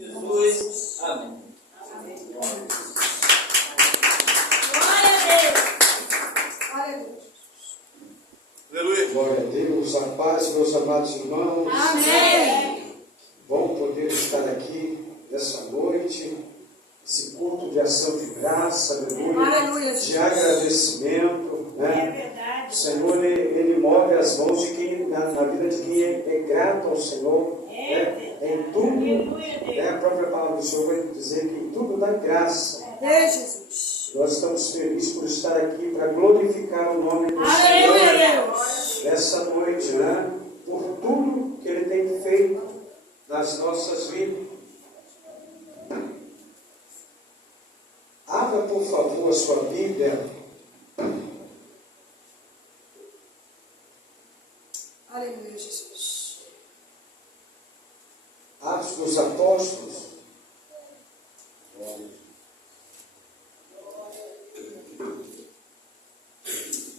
Jesus. Amém. Glória a Deus. Aleluia. Glória a Deus, a paz, meus amados irmãos. Amém. Bom poder estar aqui nessa noite, esse culto de ação de graça, aleluia, de agradecimento, né? É verdade. O Senhor, ele move as mãos de quem, na vida de quem é grato ao Senhor, né? Em tudo, né? A própria palavra do Senhor vai dizer que em tudo dá graça. Jesus. Nós estamos felizes por estar aqui para glorificar o nome do Aleluia, Senhor Deus. nessa noite, né? Por tudo que Ele tem feito nas nossas vidas. Abra, por favor, a sua Bíblia. Aleluia, Jesus. Atos dos Apóstolos.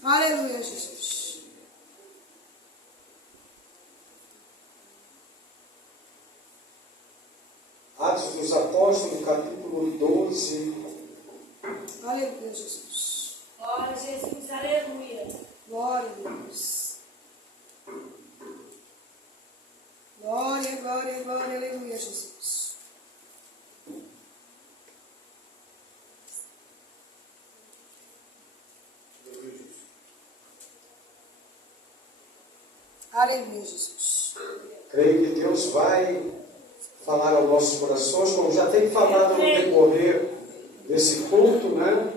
Aleluia, Jesus. Atos dos Apóstolos, capítulo 12. Aleluia, Jesus. Glória a Jesus, aleluia. Glória a Deus. Glória, glória, glória, aleluia, Jesus. Aleluia, Jesus. Creio que Deus vai falar aos nossos corações, como já tem falado no decorrer desse culto, né?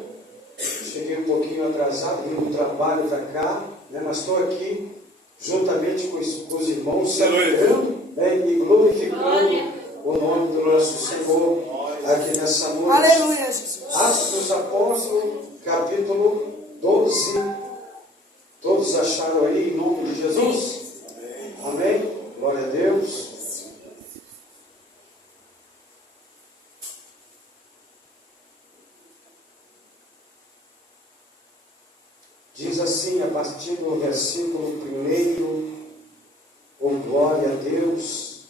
Cheguei um pouquinho atrasado, vim do trabalho para cá, né? Mas estou aqui juntamente com os irmãos, celebrando, né? E glorificando o nome do nosso Senhor aqui nessa noite. Aleluia, Jesus. Atos dos Apóstolos, capítulo 12. Todos acharam aí em nome de Jesus? Amém? Glória a Deus. Diz assim, a partir do versículo 1, glória a Deus.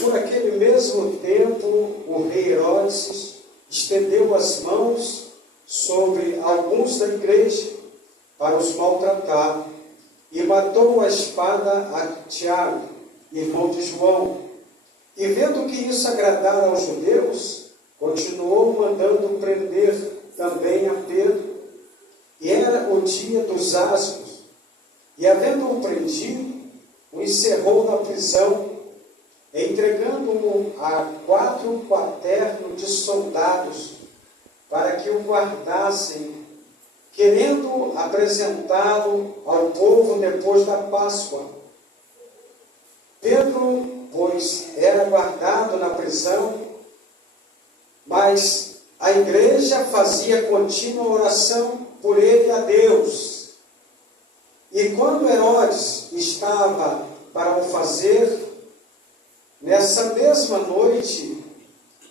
Por aquele mesmo tempo, o rei Herodes estendeu as mãos sobre alguns da igreja para os maltratar e matou a espada a Tiago, irmão de João. E vendo que isso agradara aos judeus, continuou mandando prender também a Pedro. E era o dia dos asmos. E havendo-o prendido, o encerrou na prisão, entregando-o a 4 quaternos de soldados, para que o guardassem, querendo apresentá-lo ao povo depois da Páscoa. Pedro, pois, era guardado na prisão, mas a igreja fazia contínua oração por ele a Deus. E quando Herodes estava para o fazer, nessa mesma noite,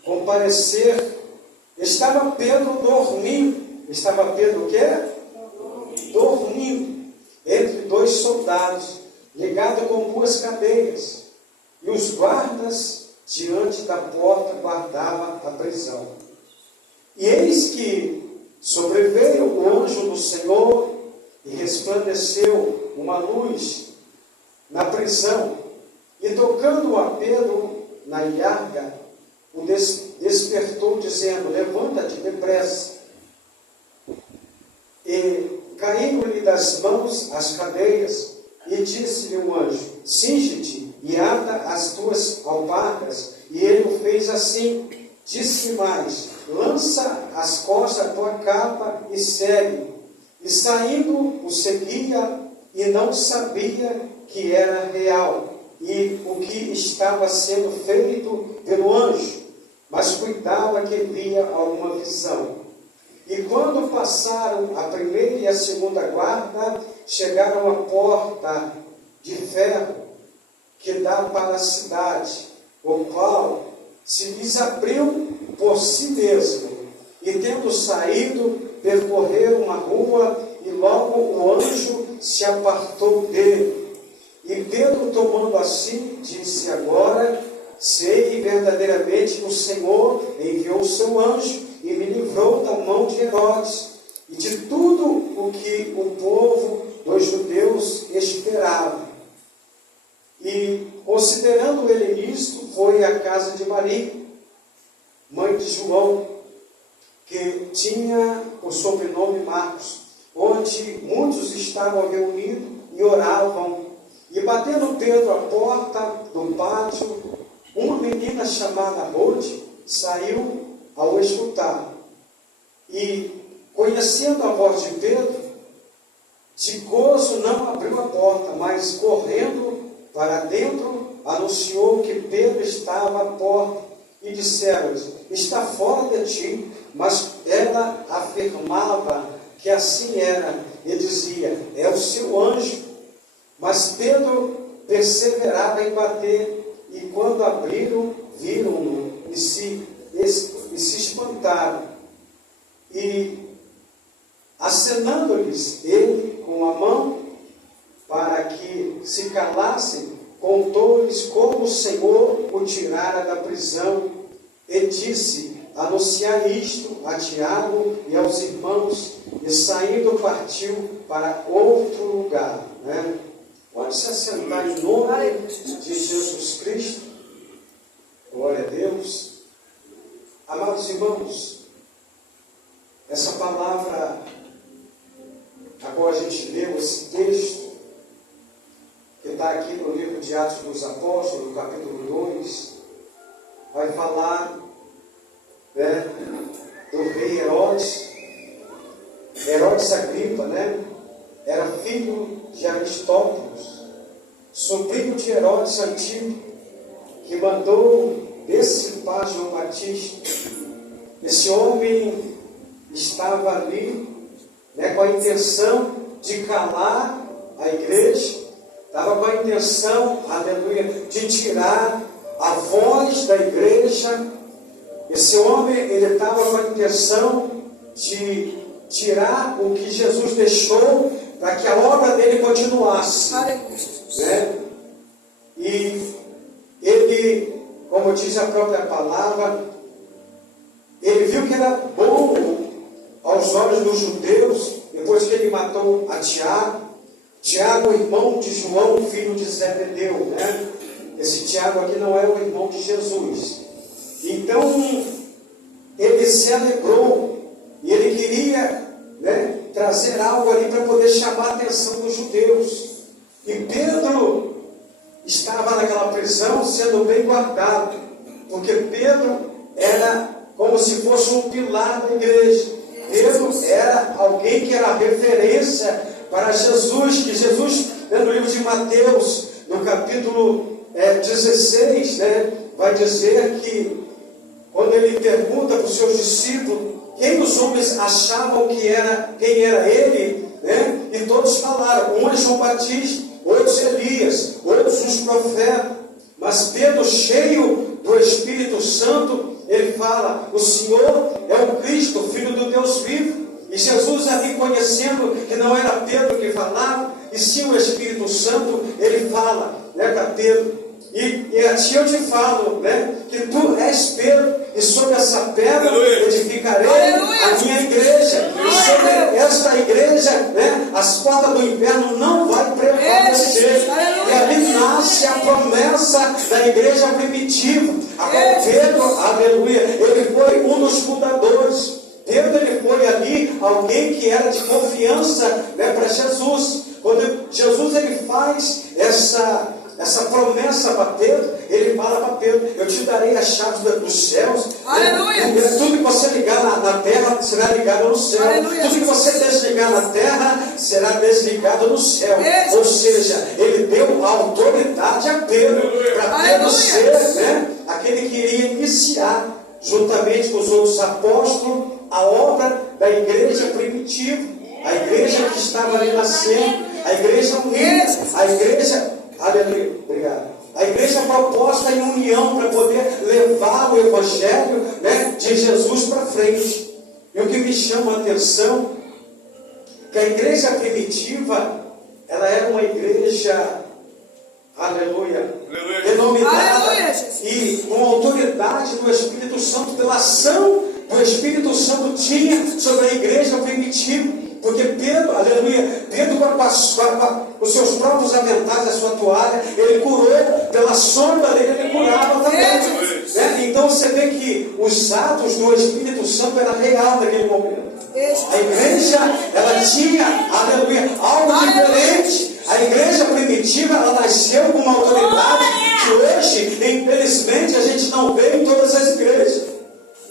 comparecer, estava Pedro dormindo. Estava Pedro o quê? Dormindo. Entre 2 soldados, ligado com 2 cadeias. E os guardas, diante da porta, guardavam a prisão. E eis que sobreveio o anjo do Senhor e resplandeceu uma luz na prisão. E tocando a Pedro na ilharga, o despertou, dizendo: levanta-te depressa. E caíram-lhe das mãos as cadeias, e disse-lhe o anjo: cinge-te e ata as tuas alparcas. E ele o fez assim. Disse mais: lança as costas a tua capa e segue. E saindo o seguia, e não sabia que era real e o que estava sendo feito pelo anjo, mas cuidava que via alguma visão. E quando passaram a primeira e a segunda guarda, chegaram à porta de ferro que dá para a cidade, o qual se lhes abriu por si mesmo. E tendo saído, percorreram uma rua, e logo o anjo se apartou dele. E Pedro, tomando assim, disse: verdadeiramente o Senhor enviou o seu anjo e me livrou da mão de Herodes e de tudo o que o povo dos judeus esperava. E, considerando ele nisto, foi à casa de Maria, mãe de João, que tinha o sobrenome Marcos, onde muitos estavam reunidos e oravam. E batendo Pedro à porta do pátio, uma menina chamada Rode saiu ao escutar. E, conhecendo a voz de Pedro, de gozo não abriu a porta, mas correndo para dentro, anunciou que Pedro estava à porta. E disseram-lhe: está fora de ti. Mas ela afirmava que assim era, e dizia: é o seu anjo. Mas Pedro perseverava em bater, e quando abriram, viram-no e se espantaram. E, acenando-lhes ele com a mão para que se calassem, contou-lhes como o Senhor o tirara da prisão, e disse: anunciar isto a Tiago e aos irmãos, e saindo partiu para outro lugar. Pode se assentar em nome de Jesus Cristo. Glória a Deus. Amados irmãos, essa palavra, agora a gente leu esse texto, que está aqui no livro de Atos dos Apóstolos, no capítulo 2, vai falar do rei Herodes. Herodes Agripa, era filho de Aristóteles, sobrinho de Herodes Antigo, que mandou dissipar João Batista. Esse homem estava ali com a intenção de calar a igreja, estava com a intenção, aleluia, de tirar a voz da igreja. Esse homem, ele estava com a intenção de tirar o que Jesus deixou para que a obra dele continuasse. E ele, como diz a própria palavra, ele viu que era bom aos olhos dos judeus, depois que ele matou a Tiago, irmão de João, filho de Zebedeu. Esse Tiago aqui não é o irmão de Jesus. Então, ele se alegrou e ele queria trazer algo ali para poder chamar a atenção dos judeus. E Pedro estava naquela prisão sendo bem guardado, porque Pedro era como se fosse um pilar da igreja. Pedro era alguém que era referência para Jesus, que Jesus, no livro de Mateus, no capítulo 16, vai dizer que, quando ele pergunta para os seus discípulos quem os homens achavam quem era ele, e todos falaram: um é João Batista, outros Elias, outros os profetas. Mas Pedro, cheio do Espírito Santo, ele fala: o Senhor é o Cristo, Filho do Deus vivo. E Jesus, ali conhecendo que não era Pedro que falava, e sim o Espírito Santo, ele fala para Pedro: e a ti eu te falo, que tu és Pedro, e sobre essa pedra edificarei a minha igreja. E sobre esta igreja, as portas do inferno não vai prevalecer. E ali nasce a promessa da igreja primitiva, a qual Pedro, aleluia, ele foi um dos fundadores. Pedro, ele foi ali alguém que era de confiança para Jesus. Quando Jesus, ele faz essa promessa para Pedro, ele fala para Pedro: eu te darei as chaves dos céus. Aleluia. Tudo que você ligar na terra será ligado no céu. Aleluia. Tudo que você desligar na terra será desligado no céu. Ou seja, ele deu a autoridade a Pedro, para Pedro ser aquele que iria iniciar, juntamente com os outros apóstolos, a obra da igreja primitiva, a igreja que estava ali nascendo, a igreja unida, a igreja, aleluia, obrigado, a igreja proposta em união para poder levar o evangelho de Jesus para frente. E o que me chama a atenção, que a igreja primitiva, ela era uma igreja, aleluia, denominada e com autoridade autoridade do Espírito Santo, pela ação que o Espírito Santo tinha sobre a igreja primitiva. Porque Pedro, aleluia, Pedro com os seus próprios aventais, a sua toalha, ele curou, pela sombra dele, ele curava também. Né? Então você vê que os atos do Espírito Santo eram real naquele momento. A igreja, ela tinha, aleluia, algo diferente. A igreja primitiva, ela nasceu com uma autoridade que hoje, infelizmente, a gente não vê em todas as igrejas.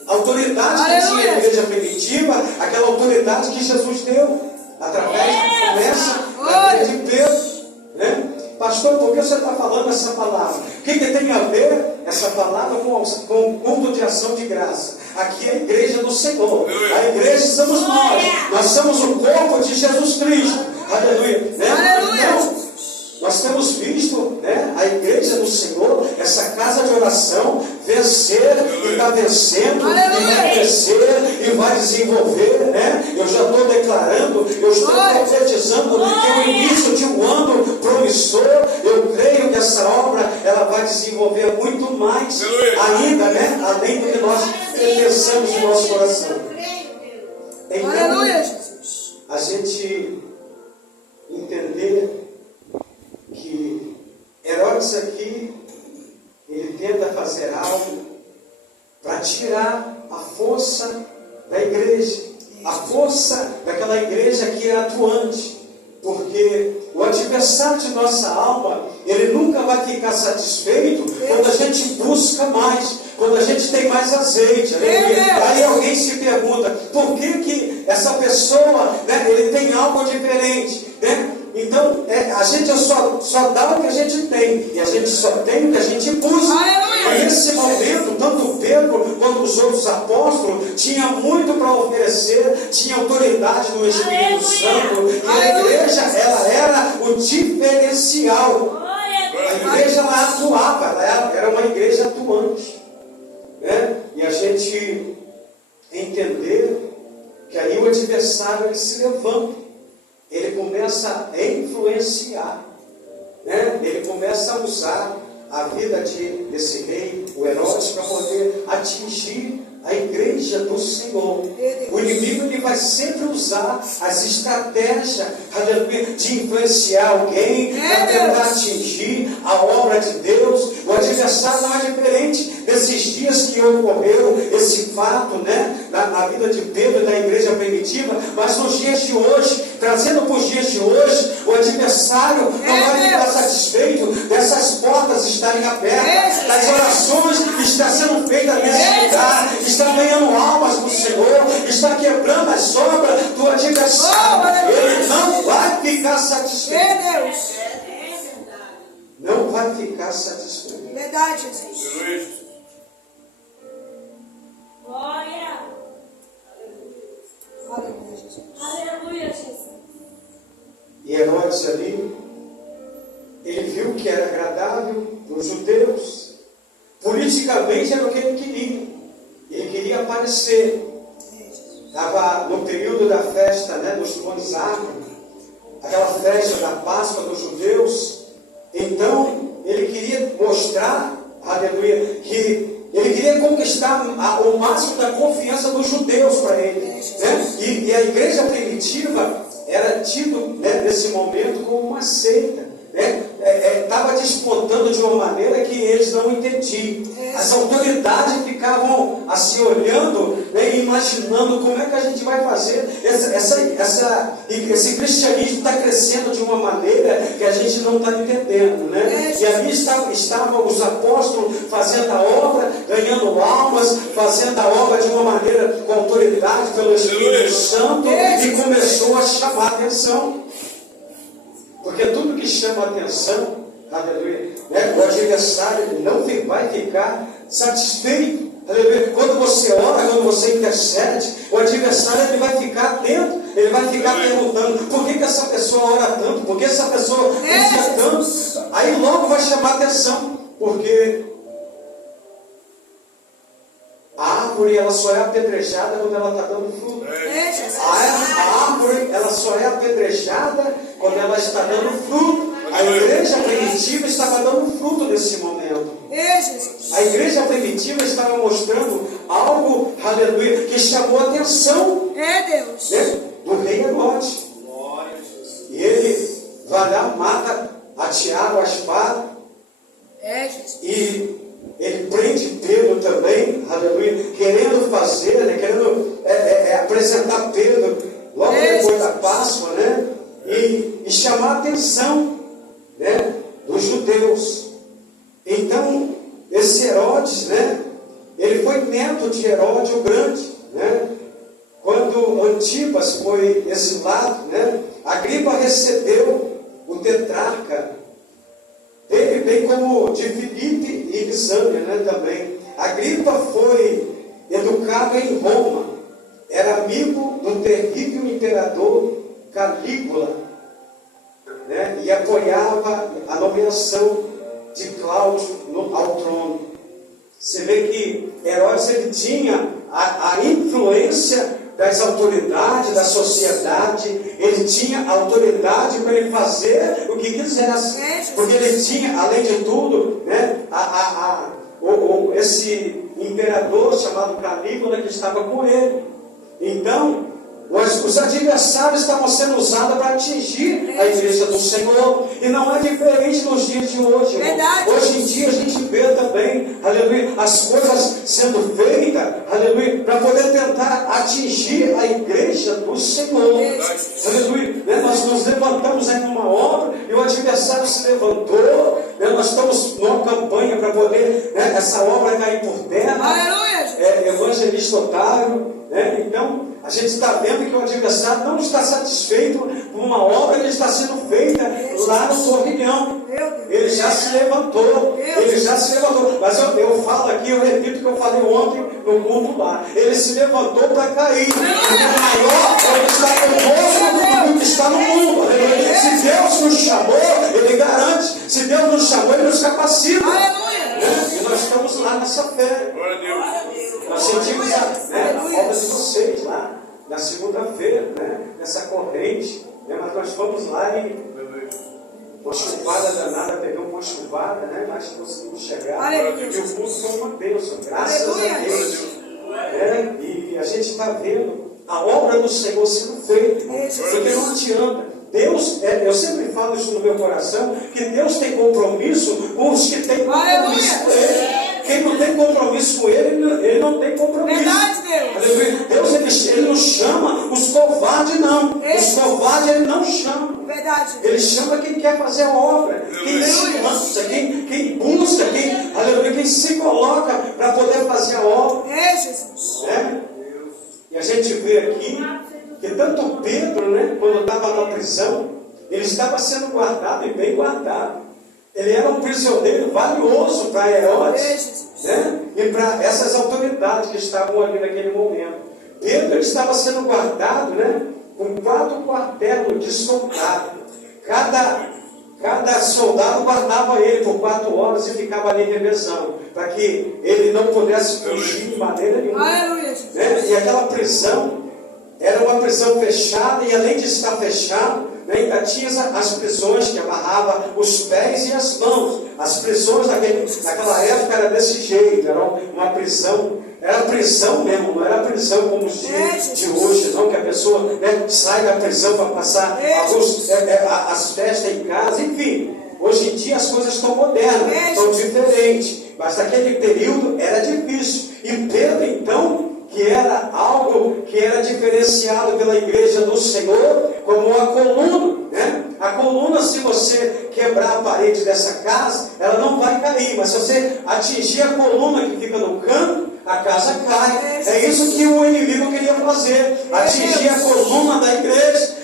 A autoridade que tinha a igreja primitiva, aquela autoridade que Jesus deu, através da promessa da igreja de Pedro. Né? Pastor, por que você está falando essa palavra? O que tem a ver essa palavra com o culto de ação de graça? Aqui é a igreja do Senhor. A igreja somos nós. Nós somos o corpo de Jesus Cristo. Aleluia. Né? Então, nós temos visto, né, a igreja do Senhor, essa casa de oração, vencer e está vencendo, e vai crescer e vai desenvolver. Né? Eu já estou declarando, eu estou profetizando que é o início de um ano promissor. Eu creio que essa obra ela vai desenvolver muito mais ainda, né? Além do que nós pensamos no nosso coração. Então, a gente entender que Herodes aqui, ele tenta fazer algo para tirar a força da igreja, a força daquela igreja que é atuante, porque o adversário de nossa alma, ele nunca vai ficar satisfeito quando a gente busca mais, quando a gente tem mais azeite. Aí alguém se pergunta, por que essa pessoa, né, ele tem algo diferente, né? Então, a gente só dá o que a gente tem, e a gente só tem o que a gente busca. E nesse momento, tanto Pedro quanto os outros apóstolos tinham muito para oferecer, tinha autoridade do Espírito Santo, e a igreja, ela era o diferencial. A igreja, ela atuava, ela era uma igreja atuante. Né? E a gente entender que aí o adversário, ele se levanta. Ele começa a influenciar, né? Ele começa a usar a vida desse rei, o Herodes, para poder atingir a igreja do Senhor. O inimigo, ele vai sempre usar as estratégias de influenciar alguém para tentar atingir a obra de Deus. O adversário não é diferente desses dias que ocorreu esse fato, né, na vida de Pedro e da igreja primitiva, mas nos dias de hoje, trazendo para os dias de hoje, o adversário não vai ficar satisfeito dessas portas estarem abertas, das orações que estão sendo feitas nesse lugar, está ganhando almas para o Senhor, está quebrando as obras do adversário. Ele não vai ficar satisfeito. Não vai ficar satisfeito. Verdade, Jesus. Glória. Aleluia, Jesus. Aleluia, Jesus. E Herodes ali, ele viu que era agradável para os judeus. Politicamente era o que ele queria. Ele queria aparecer. Estava no período da festa, né, dos pães árvores, aquela festa da Páscoa dos judeus. Então, ele queria mostrar, aleluia, que ele queria conquistar o máximo da confiança dos judeus para ele. Né? E a igreja primitiva era tido, né, nesse momento como uma seita. Estava disputando de uma maneira que eles não entendiam. As autoridades ficavam assim olhando, né, e imaginando como é que a gente vai fazer. Esse cristianismo está crescendo de uma maneira que a gente não está entendendo. Né? E ali estavam os apóstolos fazendo a obra, ganhando almas, fazendo a obra de uma maneira com autoridade pelo Espírito Santo, e começou a chamar a atenção. Porque tudo que chama a atenção, aleluia, né, o adversário não vai ficar satisfeito. Aleluia. Quando você ora, quando você intercede, o adversário, ele vai ficar atento, ele vai ficar perguntando: por que essa pessoa ora tanto? Por que essa pessoa confia tanto? Aí logo vai chamar a atenção, porque a árvore, ela só é apedrejada quando ela está dando fruto. A árvore, ela só é apedrejada quando ela está dando fruto. A igreja primitiva estava dando fruto nesse momento. Jesus. A igreja primitiva estava mostrando algo, aleluia, que chamou a atenção, Deus. né, do rei Herodes. E ele vai lá, mata a Tiago, a espada, Jesus. e ele prende Pedro também, aleluia, querendo fazer, né, querendo apresentar Pedro logo depois da Páscoa, né, e chamar a atenção, né, dos judeus. Então, esse Herodes, né, ele foi neto de Herodes o Grande, né. Quando Antipas foi exilado, né, Agripa recebeu o tetrarca dele, bem como de Filipe e Lisânia, né, também. Agripa foi educado em Roma, era amigo do terrível imperador Calígula, né, e apoiava a nomeação de Cláudio ao trono. Você vê que Herodes ele tinha a influência das autoridades, da sociedade, ele tinha autoridade para ele fazer o que quisesse, porque ele tinha, além de tudo, né, esse imperador chamado Calígula que estava com ele. Então, os adversários estavam sendo usados para atingir a igreja do Senhor. E não é diferente nos dias de hoje. Hoje em dia a gente vê também, aleluia, as coisas sendo feitas, aleluia, para poder tentar atingir a igreja do Senhor. Aleluia. Né? Nós nos levantamos aí numa obra e o adversário se levantou. Né? Nós estamos numa campanha para poder, né, essa obra cair por terra. Aleluia. Evangelista Otávio. Né? Então, a gente está vendo que o adversário não está satisfeito com uma obra que está sendo feita lá no Torrilhão. Ele já se levantou. Ele já se levantou. Mas eu falo aqui, eu repito o que eu falei ontem no culto lá. Ele se levantou para cair. Porque o maior é o que está conosco do que está no mundo. Se Deus nos chamou, Ele garante. Se Deus nos chamou, Ele nos capacita. E nós estamos lá nessa fé. Nós sentimos a obra de vocês lá, na segunda-feira, né, nessa corrente, né, mas nós fomos lá e uma chuvada danada, pegamos uma chuvada, né, mas conseguimos chegar. E o culto foi uma bênção, graças a Deus. E a gente está vendo a obra do Senhor sendo feita, porque não adianta. Deus, eu sempre falo isso no meu coração, que Deus tem compromisso com os que têm compromisso com Ele. Quem não tem compromisso com Ele, Ele não tem compromisso. Verdade, Deus, Ele não chama os covardes, não. Os covardes Ele não chama. Verdade. Ele chama quem quer fazer a obra, quem se lança, quem busca, quem se coloca para poder fazer a obra. Jesus. E a gente vê aqui que tanto Pedro, né, quando estava na prisão, ele estava sendo guardado e bem guardado. Ele era um prisioneiro valioso para Herodes, né, e para essas autoridades que estavam ali naquele momento. Pedro ele estava sendo guardado, né, com 4 quartelos de soldado. Cada soldado guardava ele por 4 horas e ficava ali revezando, para que ele não pudesse fugir de maneira nenhuma. Né? E aquela prisão era uma prisão fechada, e além de estar fechado, né, ainda tinha as prisões que amarravam os pés e as mãos. As prisões naquela época era desse jeito, era uma prisão, era prisão mesmo, não era prisão como os dias de hoje, não, que a pessoa, né, sai da prisão para passar as festas em casa, enfim. Hoje em dia as coisas estão modernas, estão diferentes, mas naquele período era difícil. E Pedro, então, que era algo que era diferenciado pela igreja do Senhor, como a coluna, né? A coluna, se você quebrar a parede dessa casa, ela não vai cair, mas se você atingir a coluna que fica no canto, a casa cai. É isso que o inimigo queria fazer, atingir a coluna da igreja.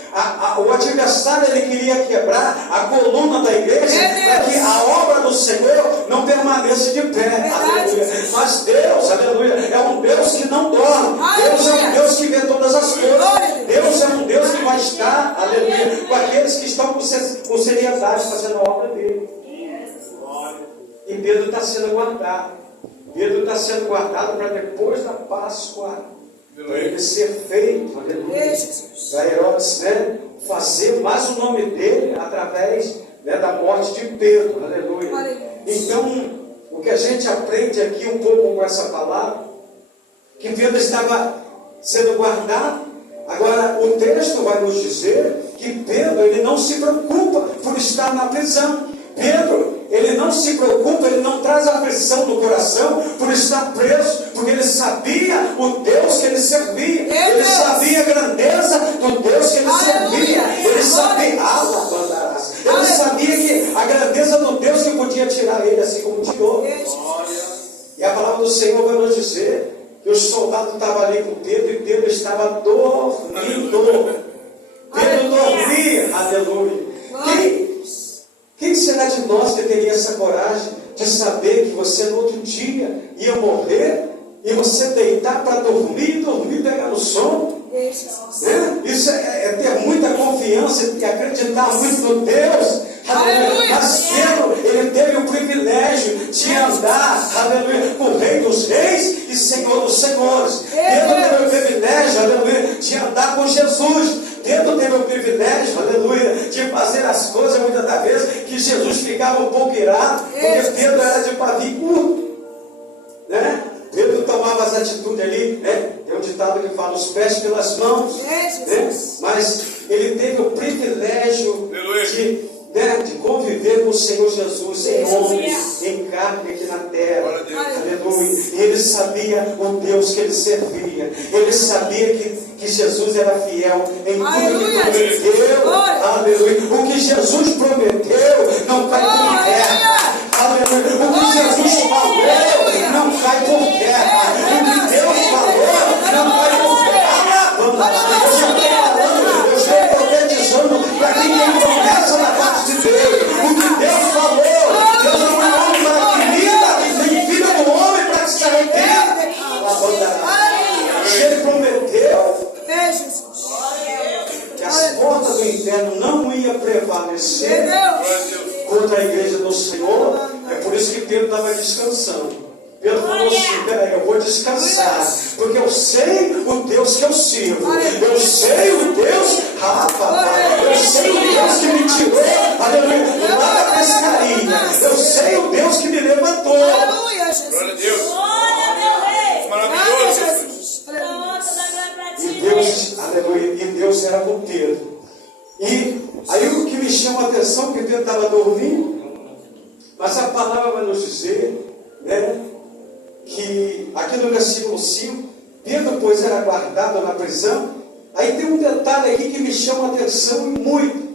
O adversário ele queria quebrar a coluna da igreja para que a obra do Senhor não permaneça de pé. Aleluia. Mas Deus, aleluia, é um Deus que não dorme. Deus é um Deus que vê todas as coisas. Deus é um Deus que vai estar, aleluia, com aqueles que estão com seriedade fazendo a obra dele. E Pedro está sendo guardado. Pedro está sendo guardado para depois da Páscoa ele ser feito, aleluia, para Herodes, né, fazer mais o nome dele através, né, da morte de Pedro, aleluia. Aleluia. Então, o que a gente aprende aqui um pouco com essa palavra, que Pedro estava sendo guardado. Agora, o texto vai nos dizer que Pedro, ele não se preocupa por estar na prisão. Pedro, ele não se preocupa, ele não traz aflição no coração por estar preso, porque ele sabia o Deus que ele servia, ele sabia a grandeza do Deus que ele servia, ele sabia, ele sabia que a grandeza do Deus que podia tirar ele, assim como tirou. E a palavra do Senhor vai nos dizer que os soldados estavam ali com Pedro e Pedro estava dormindo. Pedro dormia, aleluia. Quem será de nós que teria essa coragem de saber que você no outro dia ia morrer e você deitar para dormir e pegar no sono? Isso é ter muita confiança e acreditar muito no Deus. Aleluia. Mas Pedro, ele teve o privilégio de andar, aleluia, com o Rei dos Reis e Senhor dos Senhores. Pedro teve o privilégio, aleluia, de andar com Jesus. Pedro teve o privilégio, aleluia, de fazer as coisas muitas das vezes que Jesus ficava um pouco irado, porque Pedro era de pavio curto, né? Pedro tomava as atitudes ali, né? Tem um ditado que fala os pés pelas mãos, né? Mas ele teve o privilégio de conviver com o Senhor Jesus em homem, em carne aqui na terra. Aleluia. E ele sabia o Deus que ele servia. Ele sabia que Jesus era fiel em tudo que prometeu. Aleluia. O que Jesus prometeu não cai por terra. Aleluia. O que Jesus falou não cai por terra. O que Deus falou não cai por terra. Eu estou profetizando para quem tem promessa da parte de Deus. O que Deus falou, Deus não é homem para que minta, nem filho do homem para que se arrependa. Se ele prometeu que as portas do inferno não iam prevalecer contra a igreja do Senhor, é por isso que Pedro estava descansando. Pedro falou assim: peraí, eu vou descansar, porque eu sei o Deus que eu sirvo, eu sei o Deus, eu sei o Deus que me tirou, aleluia, lá da pescaria, eu sei o Deus que me levantou. Aleluia, Jesus. Glória a Deus. E Deus, aleluia, e Deus era com Pedro. E aí o que me chama a atenção, que Pedro estava dormindo, mas a palavra vai nos dizer, né, que aqui no versículo 5, Pedro, pois, era guardado na prisão. Aí tem um detalhe aqui que me chama a atenção muito.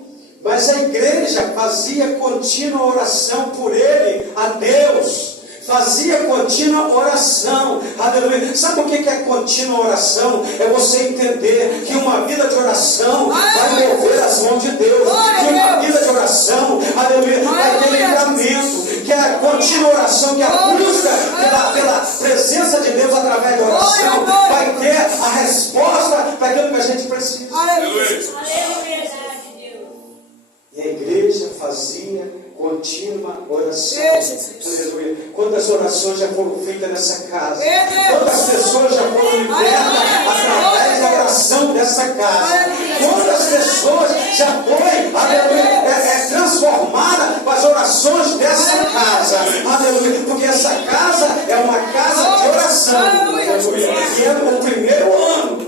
Mas a igreja fazia contínua oração por ele, a Deus. Fazia contínua oração. Aleluia. Sabe o que é contínua oração? É você entender que uma vida de oração vai mover as mãos de Deus. Que uma vida de oração, aleluia, vai ter livramento. Que a contínua oração, que a busca pela presença de Deus através da oração, vai ter a resposta para aquilo que a gente precisa. Aleluia. E a igreja fazia contínua oração. Aleluia. Quantas orações já foram feitas nessa casa? Quantas pessoas já foram libertas através da oração dessa casa? Quantas pessoas já foram, aleluia, transformadas com as orações dessa casa? Aleluia. Porque essa casa é uma casa de oração. Aleluia. E é no primeiro ano.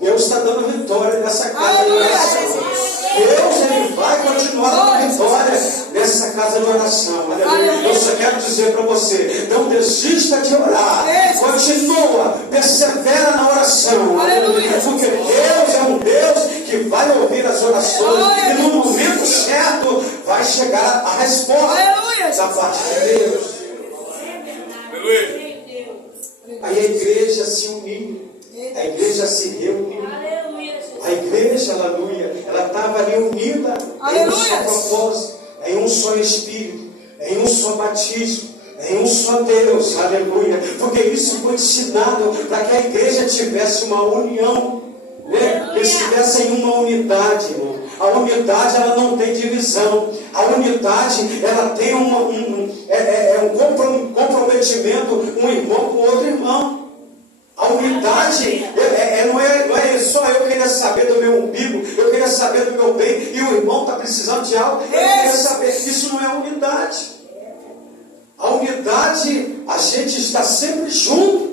Deus está dando vitória nessa casa de oração. Deus, ele vai continuar dando vitória nessa casa de oração. Aleluia. Eu só quero dizer para você: não desista de orar. Continua, persevera na oração. Aleluia. Porque Deus é um Deus que vai ouvir as orações e no momento certo vai chegar a resposta da parte de Deus. Aleluia. Aí a igreja se uniu, a igreja se reuniu. A igreja, aleluia, ela estava ali unida em um só propósito, em um só Espírito, em um só batismo, em um só Deus, aleluia. Porque isso foi ensinado para que a igreja tivesse uma união, né? Eles estivessem em uma unidade, irmão. A unidade, ela não tem divisão. A unidade, ela tem um comprometimento, um irmão com outro irmão. A unidade não é só eu querer queria saber do meu umbigo, eu queria saber do meu bem, e o irmão está precisando de algo, eu queria saber. Isso não é unidade. A unidade, a gente está sempre junto.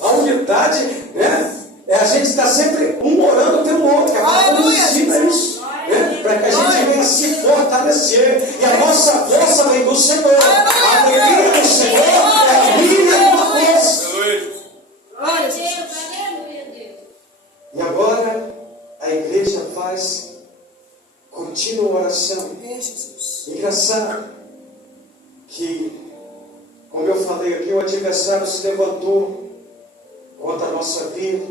A unidade, né? A gente está sempre um orando pelo outro. Que a palavra nos ensina isso. Né? Para que a gente venha se fortalecer. E a nossa força vem do Senhor. A alegria do Senhor é a minha força. E agora a igreja faz contínua oração. Engraçado que, como eu falei aqui, o adversário se levantou contra a nossa vida,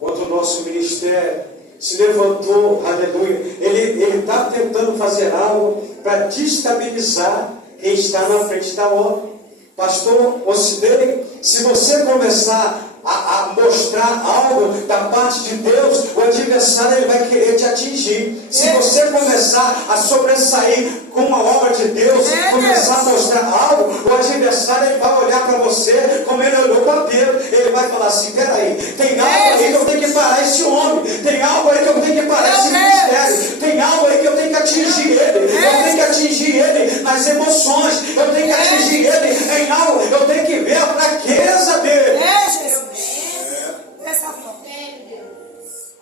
contra o nosso ministério, se levantou, aleluia. Ele está tentando fazer algo para destabilizar quem está na frente da obra. Pastor Ocidei, se você começar a mostrar algo da parte de Deus, o adversário ele vai querer te atingir. Se você começar a sobressair com uma obra de Deus, começar a mostrar algo, o adversário ele vai olhar para você como ele olhou para Pedro. Ele vai falar assim: peraí, tem algo aí que eu tenho que parar esse homem, tem algo aí que eu tenho que parar esse ministério, tem algo aí que eu tenho que atingir ele, eu tenho que atingir ele nas emoções, eu tenho que atingir ele em algo, eu tenho que ver a fraqueza dele.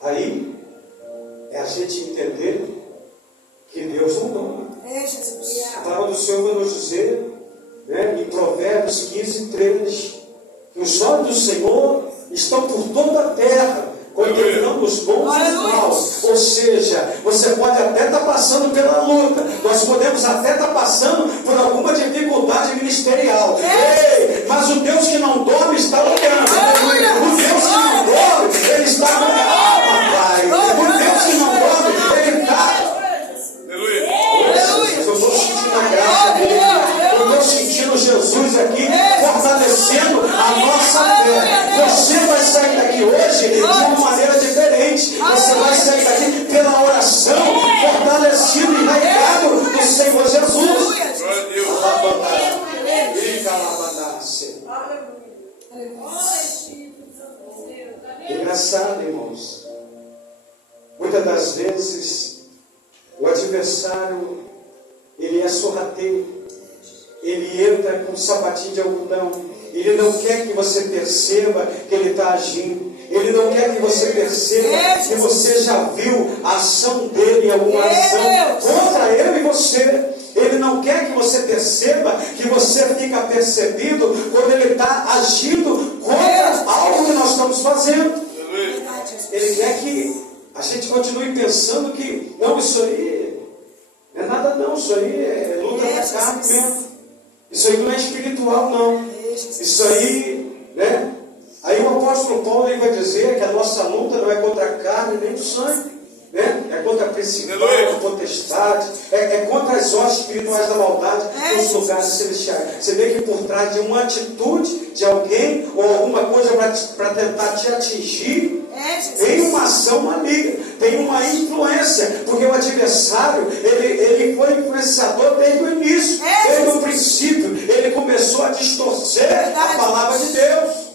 Aí é a gente entender que Deus não doma. A palavra do Senhor vai nos dizer, né, em Provérbios 15:3, que os olhos do Senhor estão por toda a terra, contemplando os bons e os maus. Ou seja, você pode até estar passando pela luta, nós podemos até estar passando por alguma dificuldade ministerial. Ei, mas o Deus que não dorme está olhando. O Deus que não dorme, ele está olhando. O Deus que não dorme, ele está. Eu estou sentindo a graça dele. Eu estou sentindo Jesus aqui fortalecendo a nossa fé. Você vai sair daqui hoje de uma maneira diferente. Você vai sair daqui pela oração, fortalecido e enraizado do Senhor Jesus. Engraçado, irmãos. Muitas das vezes o adversário ele é sorrateiro. Ele entra com um sapatinho de algodão. Ele não quer que você perceba que ele está agindo. Ele não quer que você perceba que você já viu a ação dele, alguma ação contra ele e você. Ele não quer que você perceba que você fica percebido quando ele está agindo contra algo que nós estamos fazendo. Ele quer que a gente continue pensando que não, isso aí não é nada não, isso aí é luta da carne mesmo. Isso aí não é espiritual não. Isso aí, né? Aí o apóstolo Paulo ele vai dizer que a nossa luta não é contra a carne nem o sangue, né? É contra a principal, potestade, é contra as hostes espirituais da maldade nos lugares celestiais. Você vê que por trás de uma atitude de alguém ou alguma coisa para tentar te atingir, tem uma ação maligna, tem uma influência, porque o adversário ele foi influenciador desde o início, desde o princípio. Ele começou a distorcer a palavra de Deus.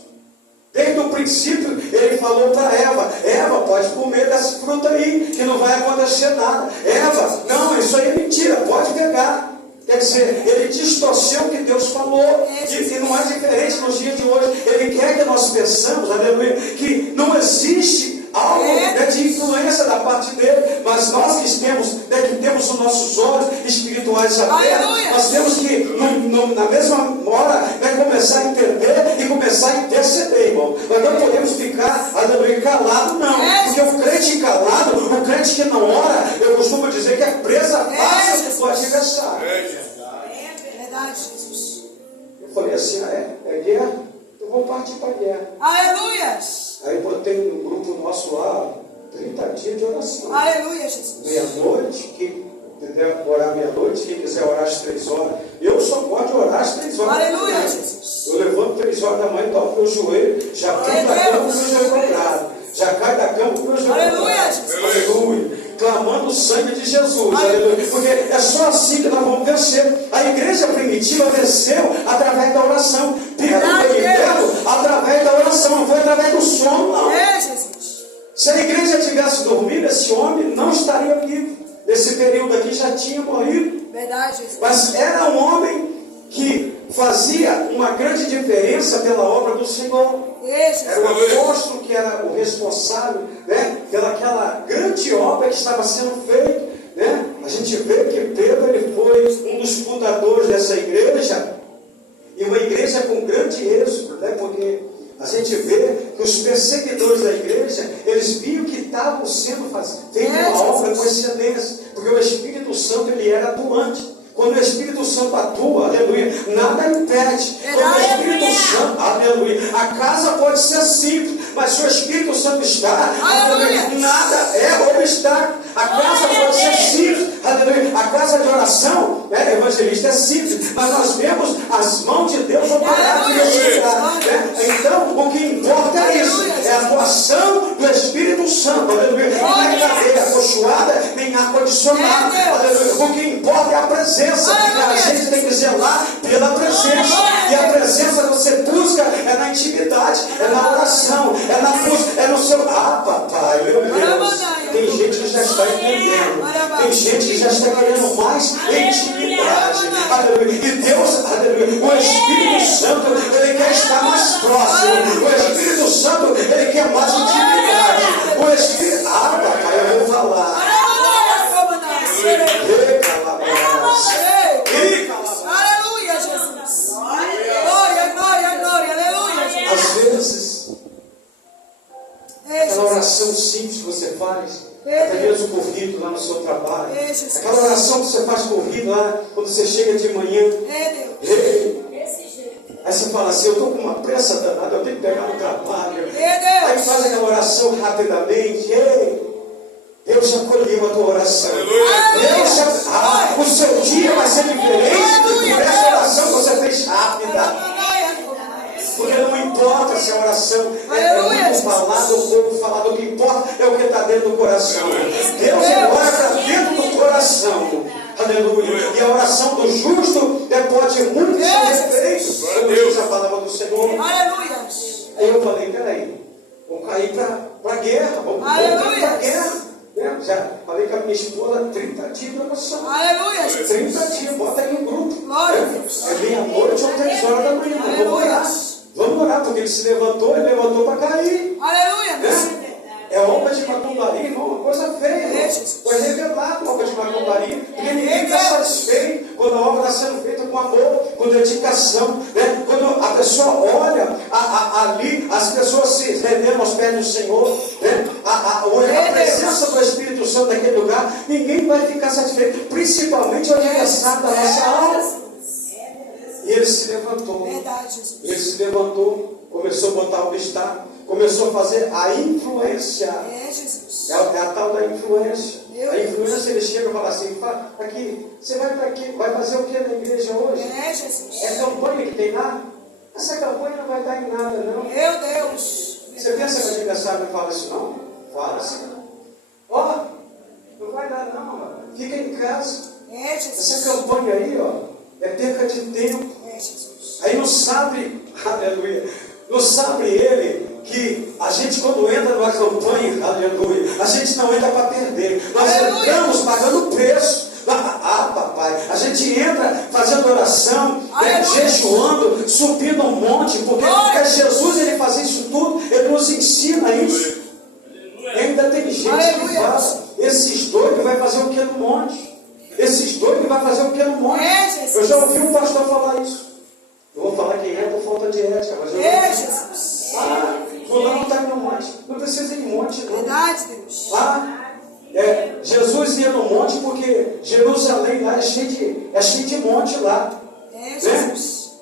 Desde o princípio, ele falou para Eva: Eva, pode comer dessa fruta aí, que não vai acontecer nada. Eva, não, isso aí é mentira, pode pegar. Quer dizer, ele distorceu o que Deus falou, e não é diferente nos dias de hoje. Ele quer que nós pensamos, aleluia, que não existe algo de influência da parte dele, mas nós que temos os nossos olhos espirituais abertos, nós temos que, na mesma hora, começar a entender e começar a interceder, irmão. Nós não podemos ficar, aleluia, calado, não, porque o crente calado, o crente que não ora, eu costumo dizer que é presa fácil do adversário. Verdade, Jesus. Eu falei assim: é guerra? Eu vou partir para a guerra. Aleluia. Aí botei no grupo nosso lá 30 dias de oração. Aleluia, Jesus. Meia-noite, quem quiser orar meia-noite, quem quiser orar às 3 horas. Eu só posso orar às 3 horas. Aleluia, Jesus. Eu levanto 3 horas da manhã e dobro meu joelho, já cai da cama com o meu joelho dobrado. Já cai da cama com o meu joelho dobrado. Aleluia, Jesus. Aleluia. Clamando o sangue de Jesus. Aleluia. Porque é só assim que nós vamos vencer. A igreja primitiva venceu através da oração. Pedro foi liberto através da oração. Não foi através do sono, não. Jesus. Se a igreja tivesse dormido, esse homem não estaria vivo. Nesse período aqui já tinha morrido. Verdade, Jesus. Mas era um homem que fazia uma grande diferença pela obra do Senhor. Era o apóstolo que era o responsável, né, pelaquela grande obra que estava sendo feita. Né? A gente vê que Pedro ele foi um dos fundadores dessa igreja. E uma igreja com grande êxito, né? Porque a gente vê que os perseguidores da igreja, eles viam que estavam sendo feita uma obra com excelência, porque o Espírito Santo ele era atuante. Quando o Espírito Santo atua, aleluia, nada impede. Quando o Espírito Santo, aleluia, a casa pode ser simples, mas se o Espírito Santo está, aleluia, nada é obstáculo. A casa pode ser simples, aleluia, a casa de oração, né, evangelista, é simples, mas nós vemos as mãos de Deus operar nesse lugar. Né? Então, o que importa é isso, é a atuação do Espírito Santo, aleluia. Não é cadeira acolchoada, nem ar-condicionado, aleluia. O que importa é a presença. A gente tem que zelar pela presença. E a presença você busca é na intimidade, é na oração, é na busca, é no seu. Ah, papai, meu Deus. Tem gente que já está entendendo. Tem gente que já está querendo mais intimidade. Aleluia. E Deus, aleluia, o Espírito Santo, ele quer estar mais próximo. O Espírito Santo, ele quer mais intimidade. O Espírito. Ah, papai, eu vou falar. Aleluia, Jesus. Glória, glória, glória. Aleluia, Jesus. Às vezes, aquela oração simples que você faz, até mesmo corrido lá no seu trabalho, aquela oração que você faz corrido lá, quando você chega de manhã, aí você fala assim, eu estou com uma pressa danada, eu tenho que pegar no trabalho. Aí faz aquela oração rapidamente, Deus já colheu a tua oração. Deus já, o seu dia vai ser diferente por essa oração que você fez rápida. Porque não importa se a oração é muito falada ou pouco falada, o que importa é o que está dentro do coração. Deus olha para dentro do coração. Aleluia. E a oração do justo pode muito ser feita. Como diz a palavra do Senhor. Aleluia. Aí eu falei, peraí, vamos cair para a guerra. Vamos cair para a guerra. Já falei com a minha esposa, 30 dias de oração. Aleluia. 30 dias, bota aí um grupo. Glória a Deus. É meia-noite ou 3 horas da manhã. Vamos orar. Vamos orar, porque ele se levantou para cair. Aleluia. É obra de macumbaria, irmão, uma coisa feia. Foi revelado a obra de macumbaria, porque ninguém está satisfeito quando a obra está sendo feita com amor, com dedicação. Né? Quando a pessoa olha ali, as pessoas se rendendo aos pés do Senhor, né? A presença do Espírito Santo naquele lugar, ninguém vai ficar satisfeito, principalmente o adversário da nossa alma. E ele se levantou. Ele se levantou, começou a botar obstáculo, começou a fazer a influência. É a tal da influência. A influência, ele chega e fala assim, aqui, você vai para aqui, vai fazer o que na igreja hoje? É campanha que tem lá? Essa campanha não vai dar em nada, não. Meu Deus. Você pensa que o adversário não fala isso, não? Fala assim. Não vai dar não, mano. Fica em casa. Essa campanha aí, é perca de tempo. Aí não sabe, aleluia, não sabe ele que a gente quando entra numa campanha, aleluia, a gente não entra para perder, nós entramos pagando preço. Papai, a gente entra fazendo oração, jejuando, subindo um monte, porque Jesus ele fazia isso tudo, ele nos ensina isso. E ainda tem gente que fala, esses doidos vai fazer o que no monte? Esses doidos vai fazer o que no monte? Eu já ouvi um pastor falar isso. Eu vou falar quem é por falta de ética, mas eu fulano está no monte. Não precisa ir em monte, não. Verdade, Deus. Jesus ia no monte porque Jerusalém lá é cheio de monte lá.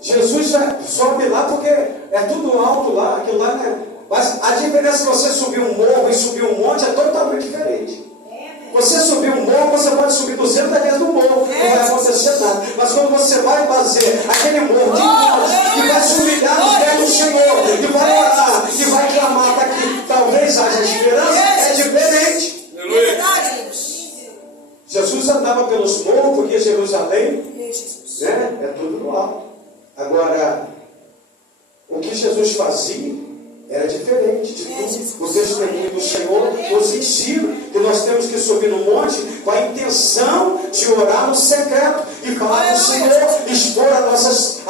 Jesus sobe lá porque é tudo alto lá, aquilo lá, né? Mas a diferença de você subir um morro e subir um monte é totalmente diferente. Você subir um morro, você pode subir 200 vezes no morro, não vai acontecer nada. Mas quando você vai fazer aquele morro de monte, e vai se humilhar nos pés do Senhor, e vai orar, e vai clamar para que talvez haja esperança, é diferente. Jesus andava pelos morros, porque Jerusalém, né, é tudo no alto. Agora, o que Jesus fazia era diferente de tudo. O testemunho do Senhor nos ensina que nós temos que subir no monte com a intenção de orar no secreto e falar com o Senhor, expor as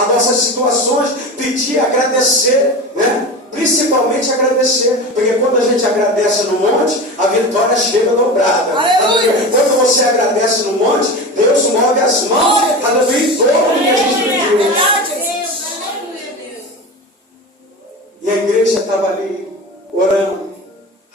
nossas situações, pedir, agradecer, né? Principalmente agradecer, porque quando a gente agradece no monte, a vitória chega dobrada. Aleluia. Quando você agradece no monte, Deus move as mãos, aleluia, em todo o que a gente pediu. Verdade. E a igreja estava ali orando,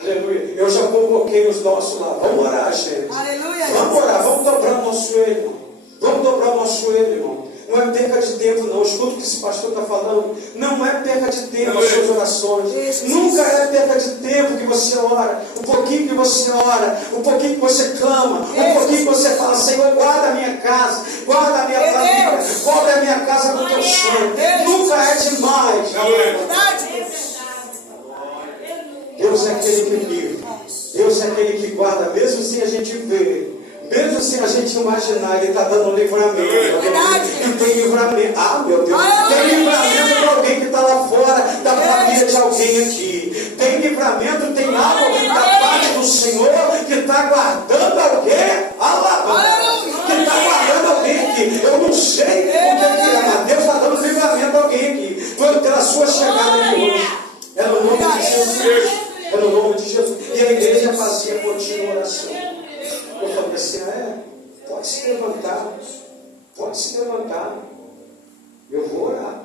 aleluia. Eu já convoquei os nossos lá, vamos orar, gente. Aleluia. Vamos orar, vamos dobrar o nosso joelho, irmão. Vamos dobrar o nosso joelho, irmão. Não é perca de tempo, não. Escuta o que esse pastor está falando. Não é perca de tempo as suas orações. Nunca é perca de tempo que você ora. O pouquinho que você ora, o pouquinho que você clama, o pouquinho que você fala, Senhor, guarda a minha casa, guarda a minha família, guarda a minha casa com o teu sangue. Nunca é demais. Verdade. Deus é aquele que livra. Deus é aquele que guarda, mesmo sem a gente ver. Mesmo sem a gente imaginar, Ele está dando livramento. E tem livramento. Ah, meu Deus. Tem livramento para alguém que está lá fora, da família de alguém aqui. Tem livramento, tem algo da parte do Senhor que está guardando alguém. Que está guardando alguém aqui. Eu não sei o que é, mas Deus está dando livramento a alguém aqui. Pela sua chegada aqui hoje. É no nome de Jesus. É no nome de Jesus. E a igreja fazia contínua oração. Eu falei assim, pode se levantar, pode se levantar. Eu vou orar,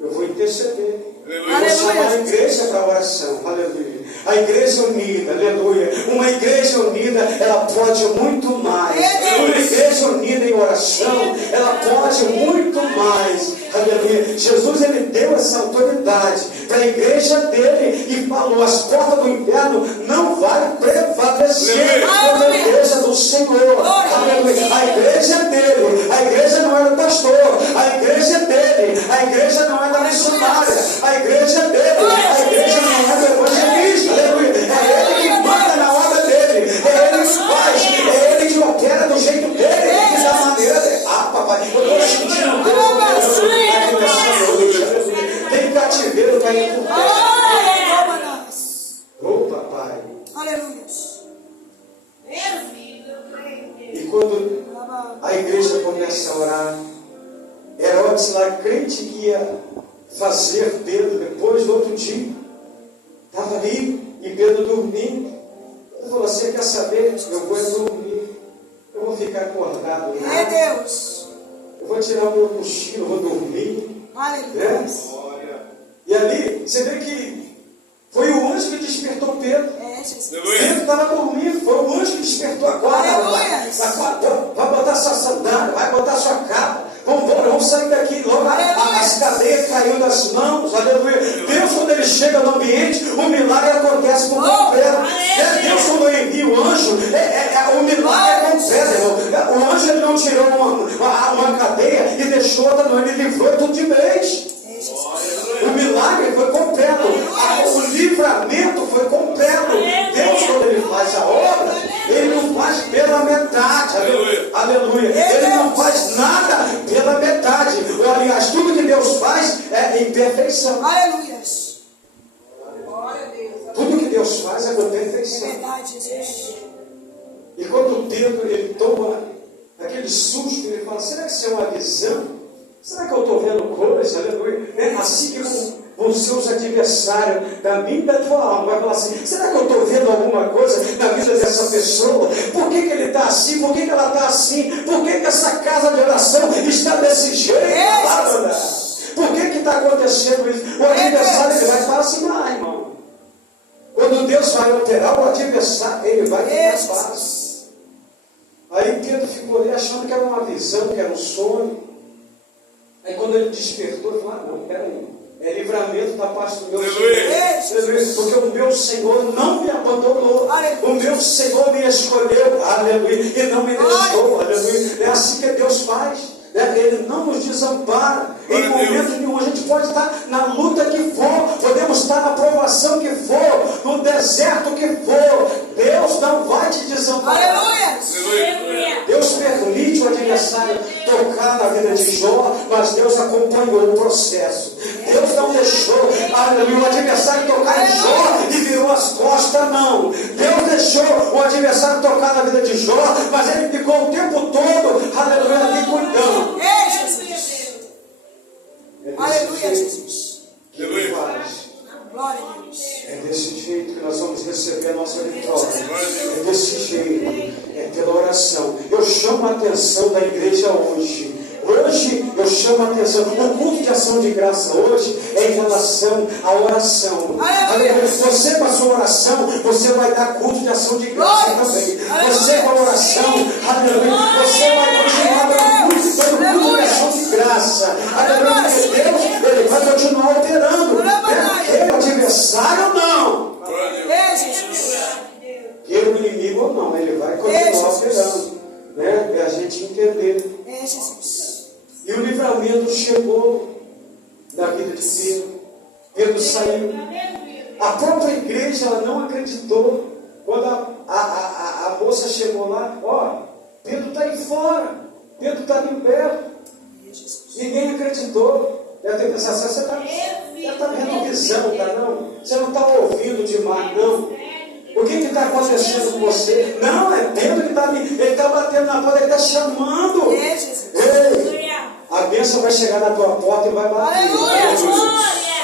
eu vou interceder. Eu vou chamar a igreja para a oração, aleluia. A igreja unida, aleluia. Uma igreja unida, ela pode muito mais. Uma igreja unida em oração, ela pode muito mais. Aleluia. Jesus, Ele deu essa autoridade para a igreja dele e falou, as portas do inferno não vai prevalecer sobre a igreja do Senhor. Aleluia. A igreja é dele, a igreja não é do pastor, a igreja é dele, a igreja não é da missionária, a igreja é dele, a igreja não é do evangelista. Aleluia. É ele que manda na obra dele, é ele que faz, é ele que opera do jeito dele e da maneira dele. Ah, papai, eu estou sentindo Deus. Tem cativeiro caindo por terra. Oh, papai. Aleluia. E quando a igreja começa a orar, Herodes lá, crente que ia fazer Pedro depois do outro dia, estava ali e Pedro dormindo. Ele falou assim, quer saber? Eu vou dormir. Eu vou ficar acordado. É Deus. Eu vou tirar o meu cochilo, vou dormir. Aleluia. E ali, você vê que foi o anjo que despertou Pedro. Jesus. Pedro estava dormindo, foi o anjo que despertou agora. Vai botar sua sandália, vai botar sua capa. Vamos sair daqui. Logo as cadeias caiu das mãos. Aleluia. Deus, quando Ele chega no ambiente, o milagre acontece por completo. Deus, quando Ele envia o anjo, o milagre é completo, irmão. O anjo Ele não tirou uma cadeia e deixou outra, não. Ele livrou tudo de vez. O milagre foi completo. O livramento foi completo. Deus, quando Ele faz a obra, Ele não faz pela metade. Aleluia. Ele não faz nada pela metade. Aliás, tudo que Deus faz é em perfeição. Aleluia. Tudo que Deus faz é com perfeição. É verdade, Jesus. E quando Pedro ele toma aquele susto, ele fala, será que isso é uma visão? Será que eu estou vendo coisas? Aleluia. É assim que vão ser os adversários da minha e da tua alma. Vai falar assim, será que eu estou vendo alguma coisa na vida dessa pessoa? Por que ele está assim? Por que ela está assim? Por que essa casa de oração está desse jeito? Por que está acontecendo isso? O adversário ele vai falar assim, irmão. Quando Deus vai operar o adversário, ele vai ficar paz. Aí Pedro ficou ali achando que era uma visão, que era um sonho. Aí quando ele despertou, ele falou, não, peraí, é livramento da parte do meu Senhor. Porque o meu Senhor não me abandonou. O meu Senhor me escolheu, aleluia, e não me deixou, aleluia. É assim que Deus faz. Ele não nos desampara. Em momento nenhum, a gente pode estar na luta que for, podemos estar na provação que for, no deserto que for, Deus não vai te desamparar. Aleluia. Deus permite permite o adversário tocar na vida de Jó, mas Deus acompanhou o processo. Deus não deixou o adversário tocar em Jó e virou as costas, não. Deus deixou o adversário tocar na vida de Jó, mas ele ficou o tempo todo, aleluia, ali cuidando. Ei, Jesus. Aleluia, Jesus. Que ele faz. Glória a Deus. É desse jeito que nós vamos receber a nossa vitória. É desse jeito. É pela oração. Eu chamo a atenção da igreja hoje. Hoje eu chamo a atenção. O culto de ação de graça hoje é em relação à oração. Aleluia. Você com a sua oração, você vai dar culto de ação de graça também. Você com a oração, aleluia, você vai continuar dando culto de ação de graça. Aleluia. Deus, ele vai continuar operando. É o adversário ou não? Ei, Jesus. Ele, o inimigo ou não, ele vai continuar operando. Né? É a gente entender. Ei, Jesus. E o livramento chegou na vida de Pedro. Pedro saiu. A própria igreja ela não acreditou. Quando a moça chegou lá, ó, Pedro está aí fora. Pedro está liberto. Ninguém acreditou. Deve ter pensado, você está vendo visão, tá não? Você não está ouvindo demais, não. O que está acontecendo com você? Não, é Pedro que está ali. Ele está batendo na porta, ele está chamando. Ei, a bênção vai chegar na tua porta e vai bater.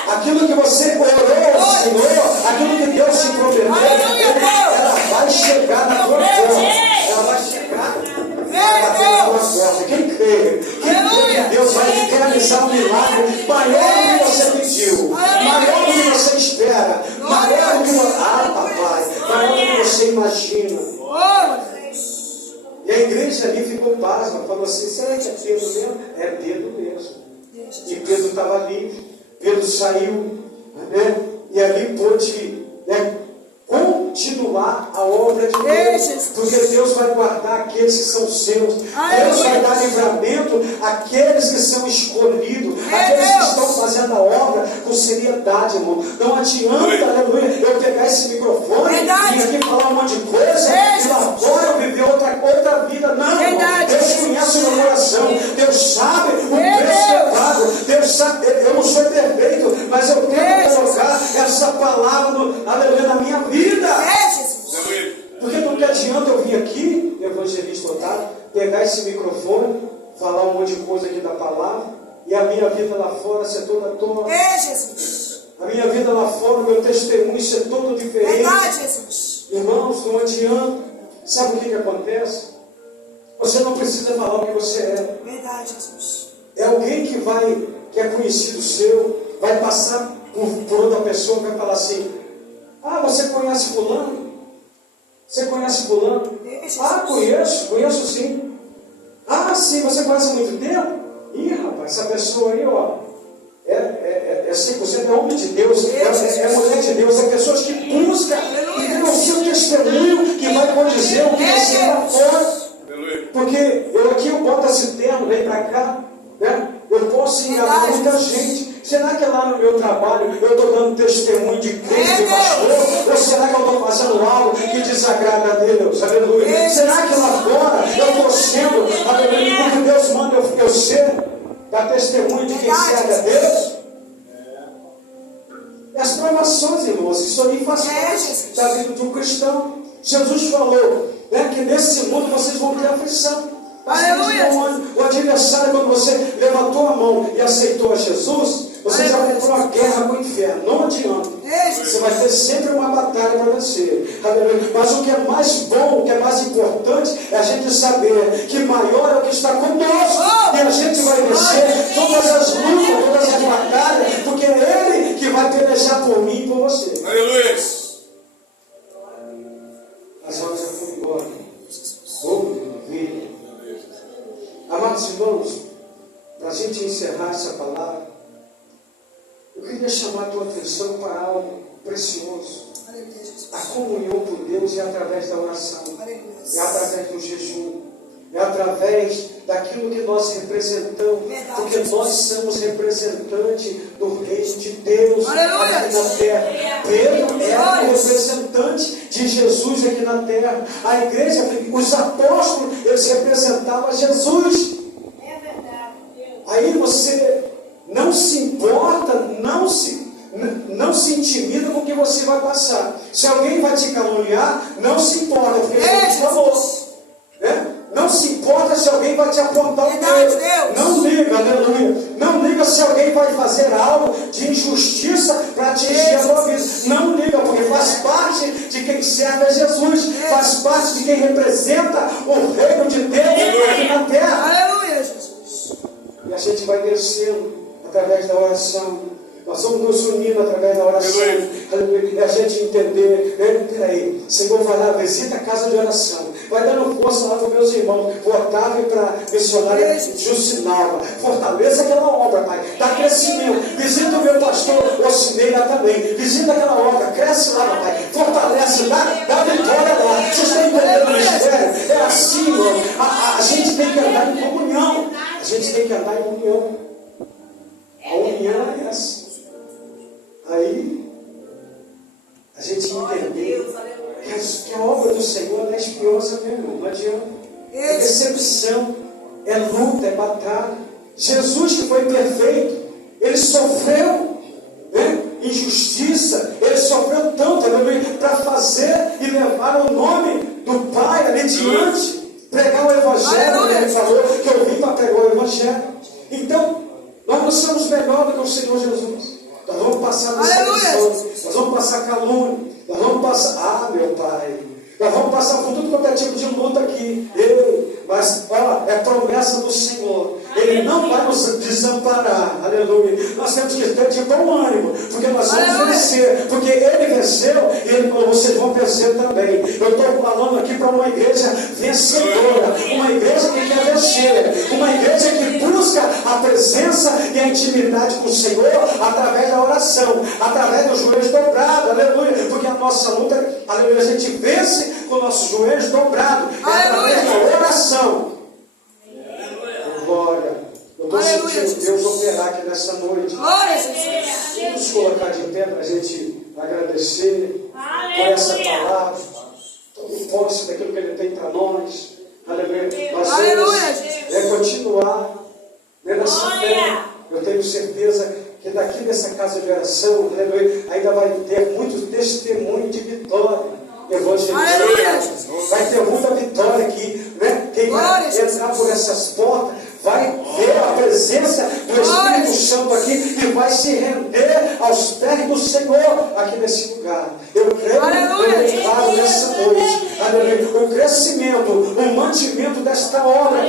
Aquilo que você orou ao Senhor, aquilo que Deus te prometeu, ela vai chegar na tua porta. Ela vai chegar. Quem crê? Quem crê que Deus vai realizar um milagre maior do que você pediu, maior do que você espera, maior do que você... papai, maior do que você imagina. E a igreja ali ficou pasma, falou assim, será que é Pedro mesmo? É Pedro mesmo. E Pedro estava livre, Pedro saiu, né? E ali pôde, né, continuar a obra de Deus, porque Deus vai guardar aqueles que são seus. Deus vai dar livramento àqueles que são escolhidos, aqueles que estão fazendo a obra com seriedade, irmão. Não adianta, aleluia, eu pegar esse microfone e aqui falar um monte de coisa e lá fora eu viver outra vida. Não, irmão. Deus conhece o meu coração, Deus sabe o preço que eu pago, Deus sabe, eu não sou perfeito, mas eu tenho que colocar essa palavra aleluia, na minha vida. Porque não adianta eu vir aqui, evangelista Otávio, pegar esse microfone, falar um monte de coisa aqui da palavra, e a minha vida lá fora ser toda torta. A minha vida lá fora, o meu testemunho ser todo diferente. Irmãos, não adianta. Sabe o que acontece? Você não precisa falar o que você é. É alguém que é conhecido seu, vai passar por outra pessoa, vai falar assim, você conhece fulano? Você conhece fulano? Conheço sim. Sim, você conhece há muito tempo? Ih, rapaz, essa pessoa aí, ó, é 100%, é homem de Deus, é mulher de Deus, é pessoas que buscam e tem o seu testemunho que vai condizer o que você é lá fora. Porque eu boto esse terno, vem pra cá, né? Eu posso enganar muita gente. Será que lá no meu trabalho eu estou dando testemunho de Cristo, de pastor? Ou será que eu estou fazendo algo que desagrada a Deus? Aleluia. Será que lá fora eu estou sendo, aleluia, porque Deus manda eu ser, dar testemunho de quem serve a Deus? E as provações, irmãos, isso aí faz parte da vida de um cristão. Jesus falou, né, que nesse mundo vocês vão ter aflição. Aleluia. O adversário, quando você levantou a mão e aceitou a Jesus, você já comprou uma guerra com o inferno. Não adianta. Você vai ter sempre uma batalha para vencer. Aleluia. Mas o que é mais bom, o que é mais importante, é a gente saber que maior é o que está conosco. E a gente vai vencer todas as lutas, todas as batalhas, porque é Ele que vai pelejar por mim e por você. Aleluia. As horas já foram embora. Vida. Amados irmãos, para a gente encerrar essa palavra, eu queria chamar a tua atenção para algo precioso. A comunhão com Deus é através da oração, é através do jejum. é através daquilo que nós representamos, porque nós somos representantes do reino de Deus aqui na terra. Pedro era o representante de Jesus aqui na terra. A igreja, os apóstolos, eles representavam Jesus. É verdade. Aí você não se importa, não se intimida com o que você vai passar. Se alguém vai te caluniar, não se importa, porque Jesus falou. Não se importa se alguém vai te apontar o dedo. Não liga, aleluia. Não liga se alguém vai fazer algo de injustiça para atingir a tua vida. Não liga, porque faz parte de quem serve a Jesus. Faz parte de quem representa o reino de Deus aqui na terra. Aleluia, Jesus. E a gente vai descendo através da oração. Nós vamos nos unindo através da oração. E a gente entender, peraí, Senhor, vai lá, visita a casa de oração. Vai dando força lá para os meus irmãos. O Otávio para a missionária Jucinalva. Fortaleça aquela obra, Pai. Dá crescimento. Visita o meu pastor Ocineira também. Visita aquela obra. Cresce lá, Pai. Fortalece, dá vitória lá. Vocês estão entendendo o mistério? É assim, ó. A gente tem que andar em comunhão. A gente tem que andar em união. A união é essa. Aí, a gente entender que a obra do Senhor é espiosa mesmo, não adianta. É decepção, é luta, é batalha. Jesus, que foi perfeito, ele sofreu injustiça, ele sofreu tanto para fazer e levar o nome do Pai ali diante, pregar o Evangelho. Ele falou que eu vim para pregar o Evangelho. Então, nós não somos melhor do que o Senhor Jesus. Nós vamos passar decepção, nós vamos passar calúnia, nós vamos passar, meu Pai, nós vamos passar por tudo quanto é tipo de luta aqui. Mas é promessa do Senhor. Ele não vai nos desamparar. Aleluia. Nós temos que ter de bom ânimo, porque nós vamos vencer. Porque ele venceu e ele falou, vocês vão vencer também. Eu estou falando aqui para uma igreja vencedora, uma igreja que quer vencer, uma igreja que busca a presença e a intimidade com o Senhor através da oração, através dos joelhos dobrados. Aleluia. Porque a nossa luta, aleluia, a gente vence com nossos joelhos dobrados, através da oração. Glória. Eu estou sentindo Deus operar aqui nessa noite. Vamos colocar de pé para a gente agradecer por essa palavra. Tome posse daquilo que Ele tem para nós. Aleluia. Nós vamos continuar nessa fé. Eu tenho certeza que daqui dessa casa de oração, aleluia, ainda vai ter muito testemunho de vitória. Vai ter muita vitória aqui, né? Quem vai entrar por essas portas vai ver a presença do Espírito Santo aqui e vai se render aos pés do Senhor aqui nesse lugar. Eu creio nessa noite. Aleluia. O crescimento, o mantimento desta obra,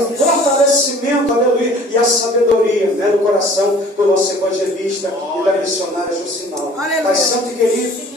o fortalecimento, aleluia, e a sabedoria, né, no coração do nosso evangelista e da missionária Jucinalva. Pai Santo e querido,